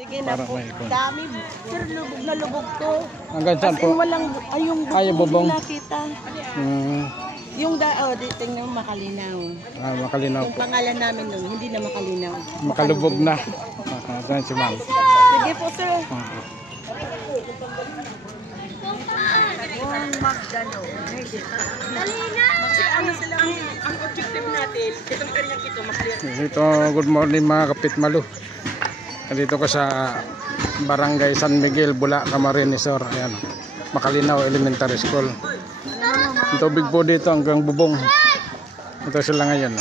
Sige na po. Dami. Pero lubog na lubog to. Hanggang saan po? Walang, yung bubong. Hindi nakita. Yung tingnan mo makalinaw. Makalinaw Yung po. pangalan namin nun, hindi na makalinaw. Makalubog na. Saan si ma'am? Sige po, sir. Yung Magdano. Ano sila? Ang objective natin, itong area ito, makaliit. Dito, good morning mga kapitmalo. Dito ko sa Barangay San Miguel, Bula, Camarines Sur. Ayan, Makalinaw Elementary School. Ang tubig po dito hanggang bubong. Ito sila ngayon.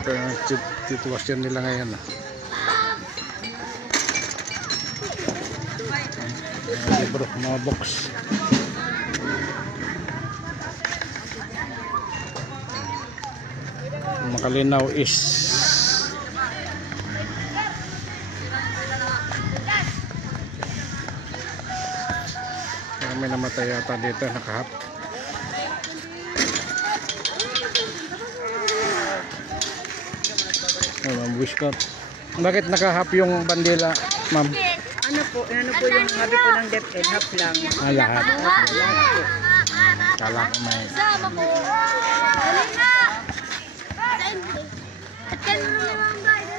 Ito yung sitwasyon nila ngayon. Libro, mga box. Makalinaw is may namatay yata dito, nakahap. Ma'am Wishcott, bakit nakahap yung bandila, ma'am? Ano po yung habi po ng DepEd, half lang. Lahat. Kala ko may Sama ko. Halina! At kayo naman guys.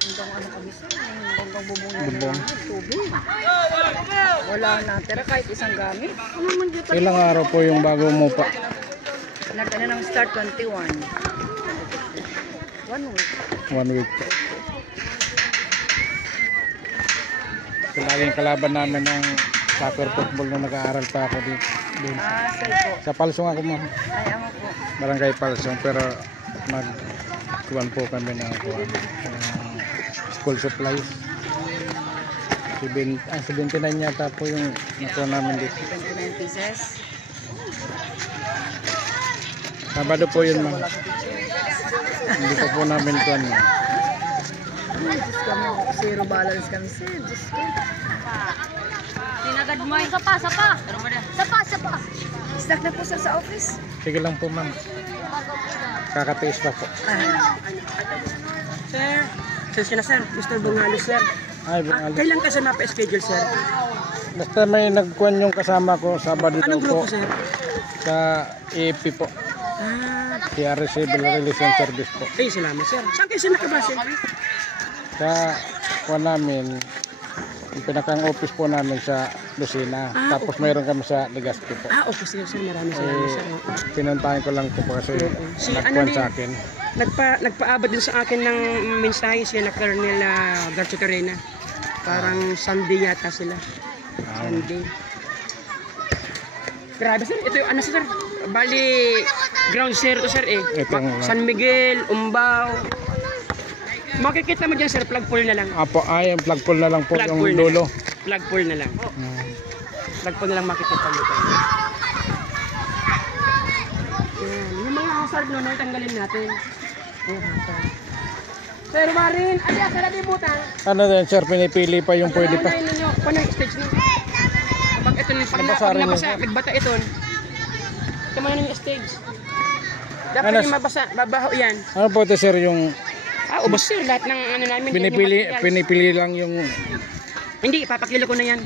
Hanggang kami sir, hanggang bubong na bubong. tubig. Wala na tira kahit isang gamit. Ilang araw po yung bago mo pa? Nagkana ng start 21. 1 week. 1 week po. Ito laging kalaban namin ng soccer football nung nag-aaral pa ako dito. Say po. Sa Palsong ako, ma'am. Ay, ako po. Barangay Palsong, pero nagkuhan po kami ng school supplies. 79 yata po yung nakuha namin dito. 29 pieces. Sabado po yun, ma'am. Hindi pa po namin kuhan. Diyos kami, zero balance kami sir. Diyos ko. Tinagad mo. Sapa. Sapa. Stuck na po sir sa office. Sige lang po, ma'am. Kakatiis pa po. Sir, sir na sir. Mr. Bungalo sir. Ay, bungalis. Kailan ka sa napa-schedule sir? Basta may nagkuhan yung kasama ko, Sabado daw Anong grupo po. sir? Sa EP po. CRC Civil Relation Service po. Ay, salamat sir. Saan kayo sir nakabase? Sa kuhan namin, yung pinakang office po namin sa Lucena. Tapos mayroon kami sa Legazpi po. Okay sir. Maraming salamat sir. Pinuntahan ko lang po kasi nagkuhan sa akin. Nagpaabot din sa akin ng mensahe siya na Colonel Garcho Carena. Parang Sunday yata sila. Sunday. Grabe sir, ito yung ano sir? Bali, ground zero to sir eh. San Miguel, Umbao. Makikita mo dyan sir, plug pull na lang. Apo, ay, yung plug pull na lang po yung dulo. Plug pull na lang. Plug pull na lang makikita mo. Yung mga hazard no, tanggalin natin. Sir Marin, adi asa na butang. Ano din sir, pinipili pa yung pwede pa. Panang stage na. Kapag ito pag nabasa, nagbata ito. Ito man yung stage. Dapat yung mabasa, babaho yan. Ano po ito sir yung Ubos sir, lahat ng ano namin. pinipili lang yung Hindi, ipapakilo ko na yan.